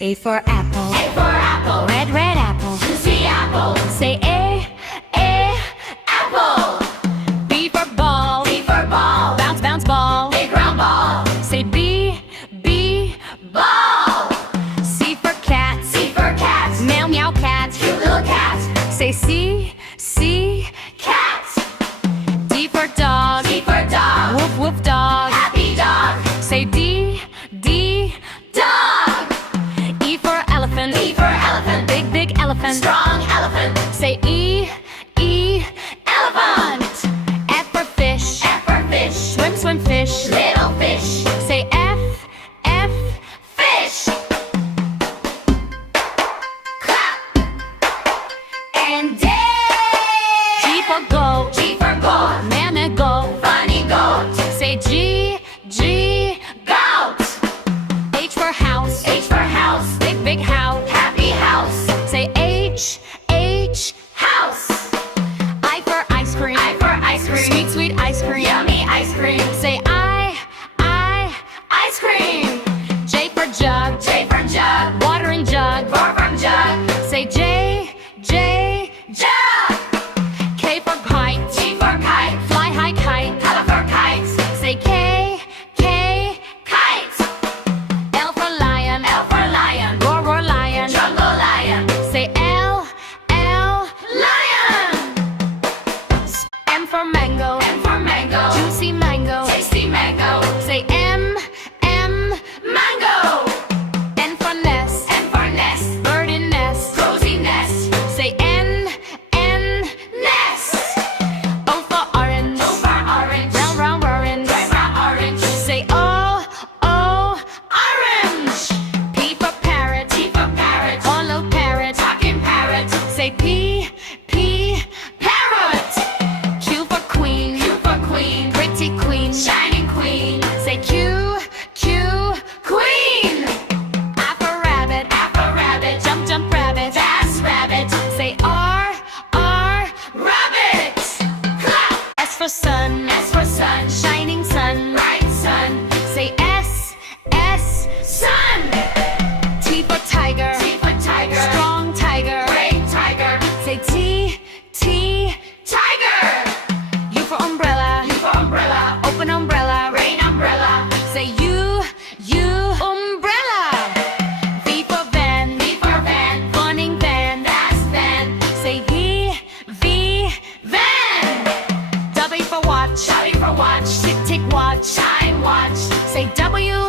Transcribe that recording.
A for apple. A for apple. Red, red apple. Juicy apple. Say apple. B for ball. B for ball. Bounce, bounce ball. Big round ball. Say B, Ball. C for cat. C for cat. Meow, meow cat. Cute little cat. Say C, Cat. D for dog. D for dog. Woof, woof dog. Happy dog. Say D, Dog. E for elephant. E for elephant. Big, big elephant. Strong elephant. Say E, Elephant. F for fish. F for fish. Swim, swim fish. Little fish. Say F, Fish. Clap. And dance. G for goat. G for goat. Man and goat. Funny goat. Say G, Goat. H for house. H for house. Big, big house. Happy house. Say H, House. I for ice cream. I for ice cream. Sweet, sweet ice cream. Yummy ice cream. Say Ice cream. J for jug. J for jug. Watering jug. Pour from jug. Say J, Jug. K for kite. G for kite. Fly high kite. Color for kites. Say K, Kite. L for lion. L for lion. Roar, roar lion. Jungle lion. Say L, Lion. M for mango. M for mango. Juicy mango. Tasty mango. Say M, Mango. N for nest. N for nest. Bird in nest. Cozy nest. Say N, Nest. O for orange. O for orange. Round, round orange. Red, brown, orange. Say O, Orange. P for parrot. T for parrot. Hollow parrot. Talking parrot. Say P, Parrot. Q for queen. Q for queen. Pretty queen. Shining queen. Say Q, Queen. I for rabbit. F for rabbit. Jump, jump rabbit. Fast rabbit. Say R, Rabbit. Clap. S for sun. S for sun. Shining sun. Bright sun. Say S, Sun. T for tiger. T for tiger. Strong tiger. Great tiger. Say T, Tiger. U for umbrella. U for umbrella. Open umbrella. Rain umbrella. Say U, umbrella. V for van. V for van. Funning van. Fast van. Say V, Van. W for watch. W for watch. Tick, tick watch. Time watch. Say W,